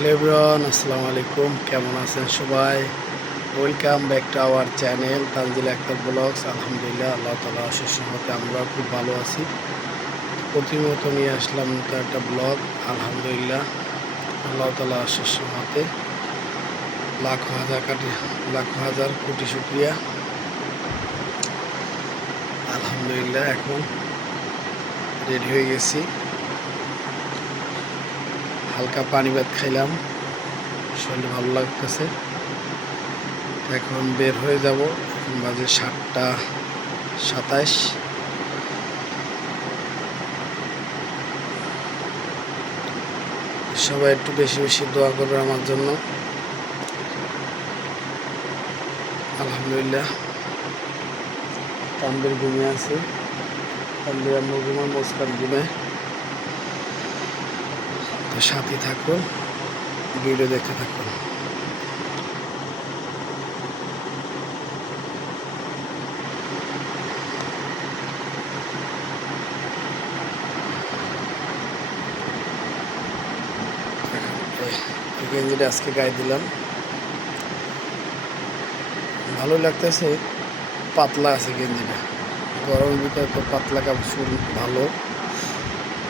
Hello everyone, আসসালামু আলাইকুম। কেমন আছেন সবাই? Welcome back to our channel Tanzil Akter blogs. আলহামদুলিল্লাহ, আল্লাহ তাআলা অশেষ রহমতে আমরা খুব ভালো আছি। প্রতিনিয়ত নিয়ে আসলাম তো একটা ব্লগ। আলহামদুলিল্লাহ, আল্লাহ তাআলা অশেষ রহমতে লাখ হাজার কোটি শুকরিয়া। আলহামদুলিল্লাহ, এখন রেডি হয়ে গেছি। হালকা পানি ভাত খাইলাম, শরীর ভালো লাগতেছে। এখন বের হয়ে যাব। এখন বাজে 7:27। সবাই একটু বেশি বেশি দোয়া করবে আমার জন্য। আলহামদুলিল্লাহ, তানবীর ঘুমিয়ে আছে, তানবীর আম্মু ঘুমায়, মুস্কান ঘুমায়। তো সাথে থাকুন, ভিডিও দেখতে থাকুন। গেঞ্জিটা আজকে গায়ে দিলাম, ভালোই লাগতেছে। পাতলা আছে গেঞ্জিটা, গরমের ভিতরে তো পাতলা কাপড় ভালো,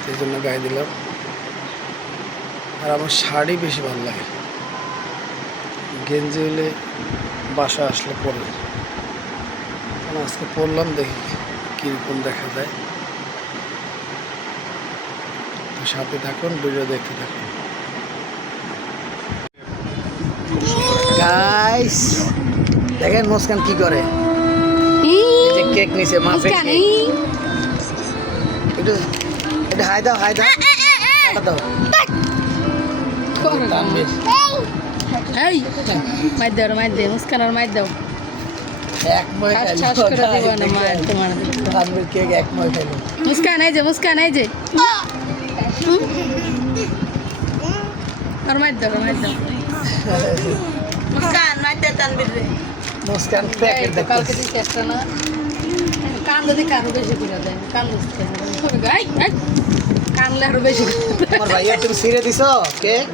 সেই জন্য গায়ে দিলাম। আর আমার শাড়ি বেশি ভালো লাগে, গেঞ্জি হলে বাসা আসলে পরে। আজকে পরলাম, দেখি কীরকম দেখা যায়। তো সাথে থাকুন, ভিডিও দেখতে থাকুন। গাইস দেখেন মুস্কান কি করে, যে কেক নিছে মাফে। একটু একটু হাই দাও, হাই দাও, টাটা দাও। তানবীর এই মাইর দাও, মাইর দে, মুস্কান আর মাইর দাও। এক মই শ্বাস করে দিব না মায়ের তোমার। তানবীর কেক এক মই খাইলো। মুস্কান এই যে, মুস্কান এই যে, আর মাইর দাও, মাইর দাও। মুস্কান মাইর দে তানবীর রে। মুস্কান প্যাকেট দেখো, কালকে দিতে একটা না কান যদি কারো বেশি করে দেয়, কান দিতে গাই গাই কানলে আরো বেশি। আমার ভাইয়া তুমি ছিঁড়ে দিছো কেক?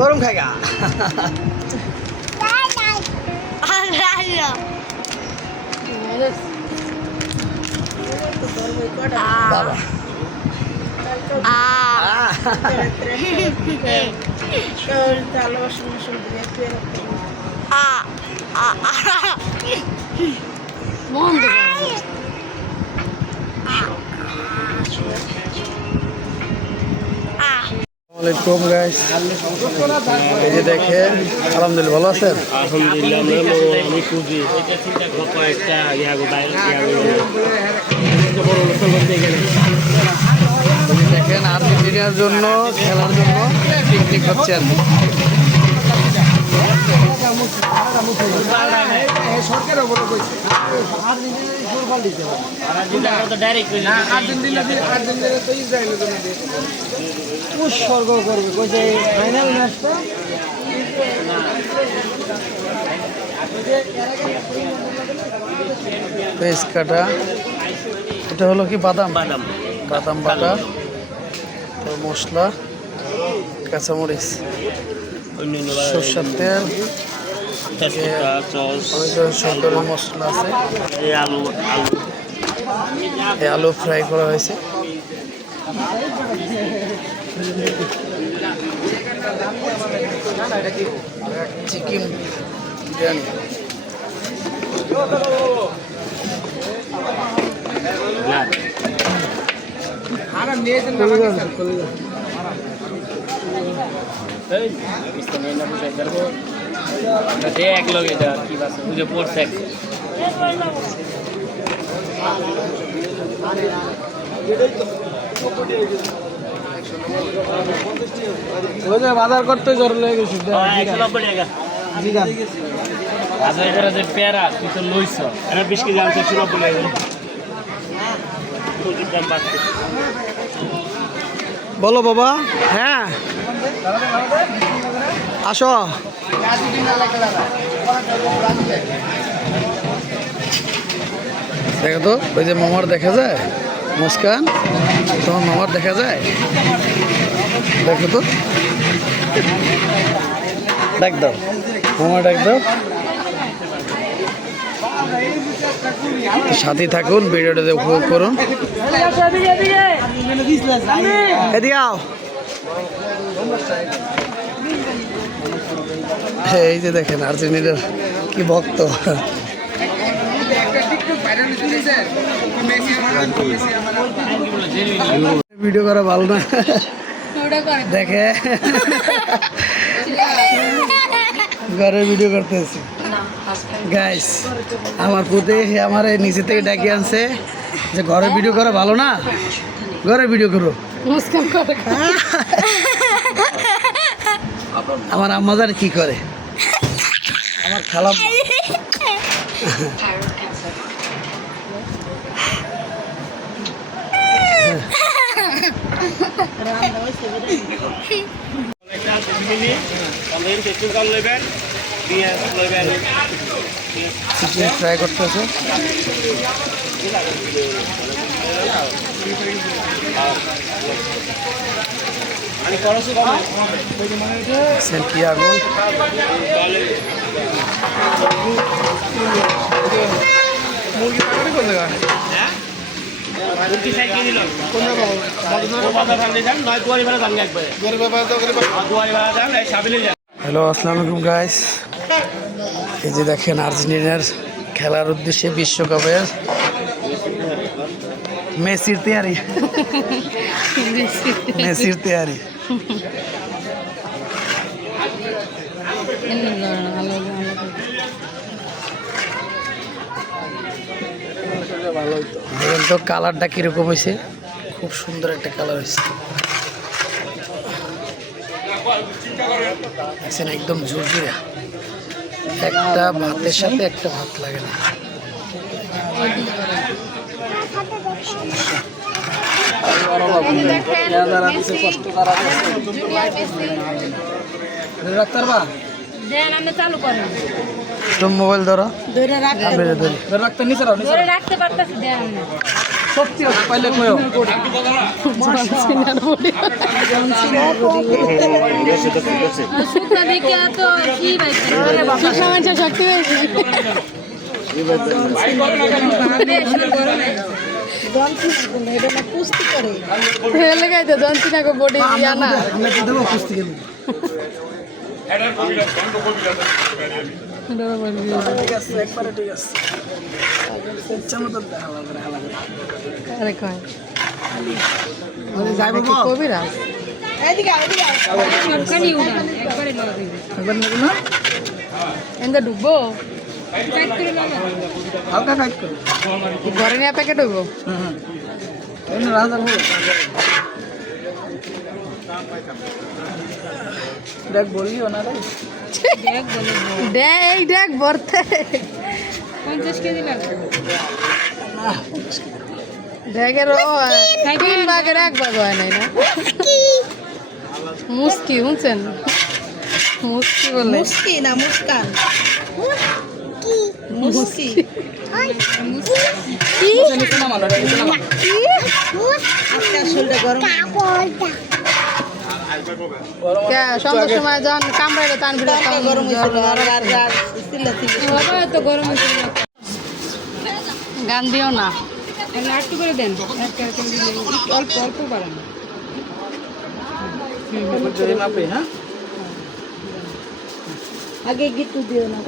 গরম খাইগা। বাবা বন্ধ আসসালামাইকুম গাইস, এই যে দেখেন। আলহামদুলিল্লাহ, ভালো আছেন? দেখেন আর্জেন্টিনার জন্য খেলার জন্য পিকনিক হচ্ছে আর কি। উৎসর্গ করবে কইছে ফাইনাল ম্যাচটা পেঁয়াজ কাটা, এটা হলো কি বাদাম বাদাম বাদাম বাটা, মশলা, কাঁচামরিচ, সরষের তেল, সব ধরনের মশলা আছে। এই আলু ফ্রাই করা হয়েছে। চিকেন বিরিয়ানি, এক লগে কি বাস বুঝে পড়ছে। বাজার করতে জোর লেগে গেছি। বাজার করে যে পেয়ারা তুই তো লইছ, এটা 20 কেজি আনছে 90 টাকা। বলো বাবা। হ্যাঁ আসো। দেখো তো, ওই যে মামার দেখা যায়। মুস্কান, তোমার মামার দেখা যায়? দেখো তো, ডাক দাও মামা, ডাক দাও। সাথে থাকুন, ভিডিওটাতে উপভোগ করুন। এদিকে আও। এই যে দেখেন আর্জেন্টিনার কি ভক্ত। ভিডিও করা ভালো না, দেখে ঘরে ভিডিও করতেছি। গাইস, আমার পুতে আমার নিচে থেকে ডাকিয়ে আনছে যে ঘরে ভিডিও করা ভালো না, ঘরে ভিডিও করো। আমার আম্মা জানে কি করে, আমার খালা চিকেন ফ্রাই করতেছে। কি আগুন, হ্যালো আসসালামু আলাইকুম গাইস। এই যে দেখেন আর্জেন্টিনার খেলার উদ্দেশ্যে বিশ্বকাপের মেসির তৈরি, মেসির তৈরি। দেখেন তো কালারটা কিরকম হয়েছে, খুব সুন্দর একটা কালার হয়েছে। দেখছেন একদম ঝুরঝুরে, একটা ভাতের সাথে একটা ভাত লাগে না। মোবাইল ধরো, ঢুকবো ঘরে নিয়ে প্যাকেট হইব। দেখ বলিও না, এই দেখ ভরতে 50 কেজি লাগবে। দেখের তিন ভাগের এক ভাগ হয় নাই না। মুস্কি শুনছেন, মুস্কি বলে, মুস্কি না মুস্কান, মুস্কি সন্ধ্যার সময় যখন কামড়াইলো তার গরম গান দিও না, একটু করে দেন, অল্প অল্প বাড়ান। আগে গিট্টু দিও না,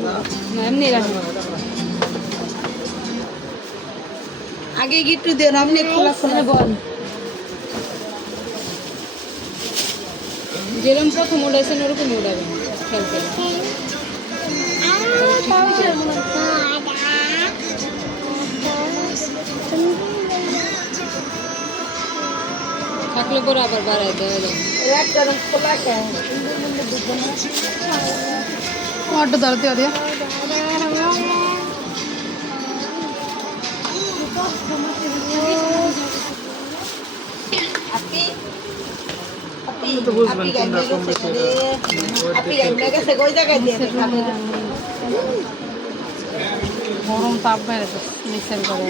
এমনি রাখো, আগে গিট্টু দিও না, এমনি খোলা খোলা বল। যেরকম প্রথম উড়াইছেন ওরকম উড়াবেন, খেলতে থাকলে পরে আবার বাড়াই দেওয়া যায়। দাঁড়াতে হবে গরম তাপ বেড়ে মিক্সার করে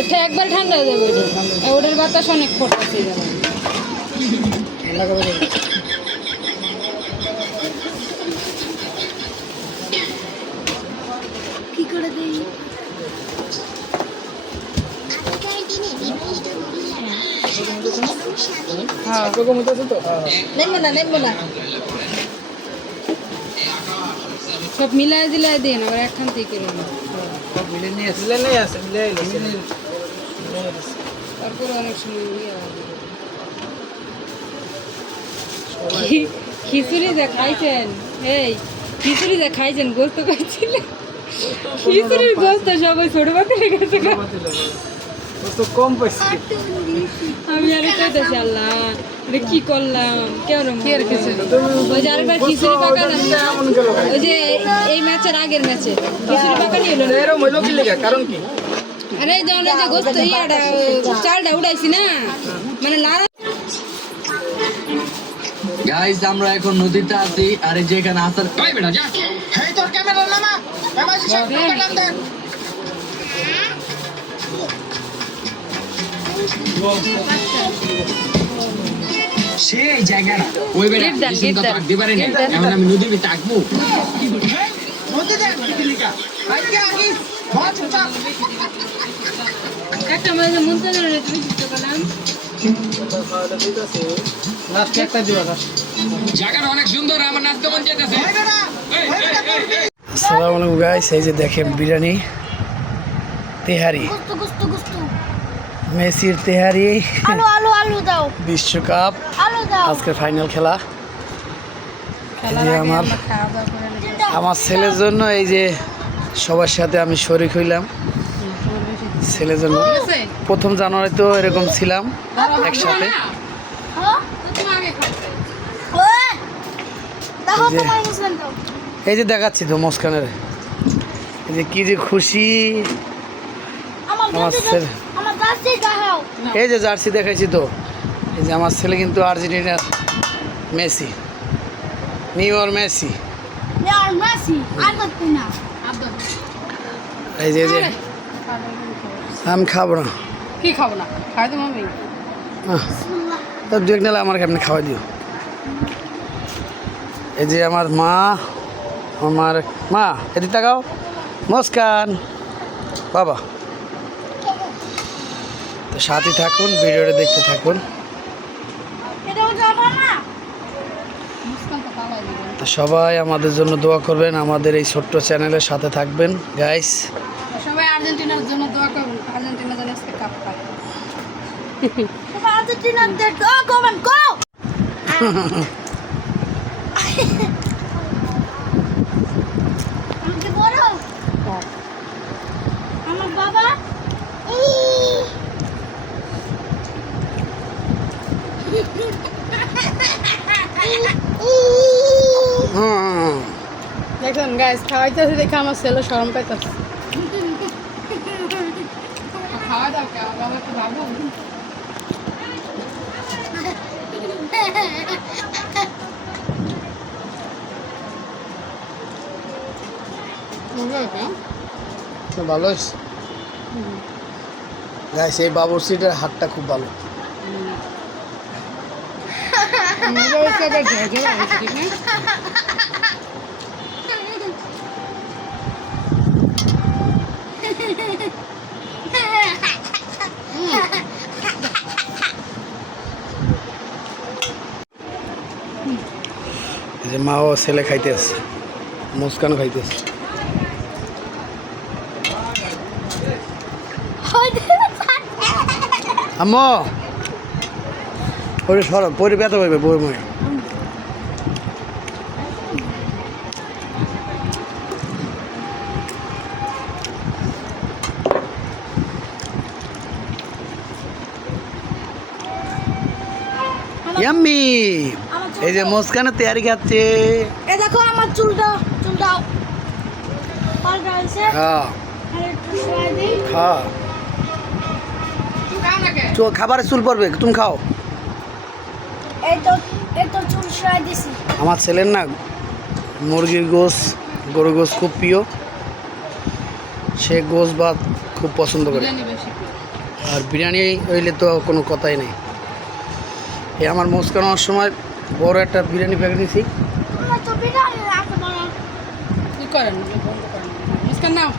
এটা একবার ঠান্ডা হয়ে যাবে ওটা ওটার বাতাস অনেক পড়তেছে কি করে দেই নেবো না সব মিলাই দিলাই দিন আবার একখান থেকে তারপরে অনেক সময় খিচুড়ি যা খাইছেন এই খিচুড়ি যা খাইছেন গোস্ত খাইছিলেন খিচুড়ির গোস্ত সবাই ছোট বাতি গেছে কম পাইছি আমি আরে কইতেছি আল্লাহ এটা কি করলাম কেমন ওই যে আরেকবার খিচুড়ি পাকালাম ওই যে এই ম্যাচের আগের ম্যাচে খিচুড়ি পাকানি হলো না এরকম হইলো কি লেগে কারণ কি আরে যখন ওই যে গোস্ত ইয়াটা চালটা উড়াইছি না মানে লাড়া গাইস আমরা এখন নদীতে আছি আর এই যে এখানে আসার সেই জায়গাটা ওই বেড়া চিন্তা তো আগতে পারে না এখন আমি নদীতে থাকবো একটা মাঝে মনটা ধরে তুমি চিন্তা করলাম জায়গাটা অনেক সুন্দর আমার নাচতে মন চাইতেছে আসসালামু আলাইকুম গাইস এই যে দেখেন বিরিয়ানি তেহারি গুস্তু মেসির তেহারি আলু দাও বিশ্বকাপ আলু দাও আজকের ফাইনাল খেলা এই যে আমার ছেলের জন্য এই যে সবার সাথে আমি শরিক হইলাম ছেলের জন্য প্রথম জানুয়ারি তো এরকম ছিলাম একসাথে দাও এই যে- তোমার মুসলিম দাও এই যে দেখাচ্ছি তো মুস্কানের এই যে কি যে খুশি আমার আমার ছেলে আমার দাসি দাও এই যে জার্সি দেখাইছি তো এই যে আমার ছেলে কিন্তু আর্জেন্টিনার মেসি নিউ ইয়র্ক মেসি আর মেসি আর করতে না এই যে আমি খাবো না কি খাবো না খাই তো মামি তো দু এক নালে আমার কেমনি খাওয়াই দিও এই যে আমার মা এদিক তাকাও মুস্কান বাবা তো সাথে থাকুন ভিডিওটা দেখতে থাকুন এটা যাবো না তো সবাই আমাদের জন্য দোয়া করবেন আমাদের এই ছোট্ট চ্যানেলের সাথে থাকবেন গাইস সবাই আর্জেন্টিনার জন্য দোয়া করুন আর্জেন্টিনা যেন আজকে কাপ পায় তোমার আর্জেন্টিনা দেখ গো কমেন্ট গো আমাকে বলো আমার বাবা দেখুন গাইস খাওয়াইতেছে দেখে আমার ছেলে শরম পাইতেছে খাওয়া দাও কে আমার বাবা একটু ভাবো ভালো গাইস এই বাবুর সিটের হাতটা খুব ভালো এই যে মা ও ছেলে খাইতে আসছে মুস্কান খাইতে আসছে আম্মু ওরে সর পরে ব্যথা পাইবে বই মই ইয়াম্মি এই যে মুস্কানের তৈরি খাচ্ছে এ দেখো আমার চুলটা চুলটাও আর গাইছে হ্যাঁ আর একটু সরাই দিই হ্যাঁ খাবারে চুল পড়বে তুমি খাও এই তো চুল সরাই দিছি আমার ছেলের না মুরগির গোস গরু গোস খুব প্রিয় সে গোশ ভাত খুব পছন্দ করে, আর বিরিয়ানি হইলে তো কোনো কথাই নেই। এই আমার মুস্কানোর সময় বড় একটা বিরিয়ানি প্যাকেট নিয়েছি। আমার তো বিরিয়ানি রাখতে পারো। কি করেন বন্ধ করেন মুস্কান নাও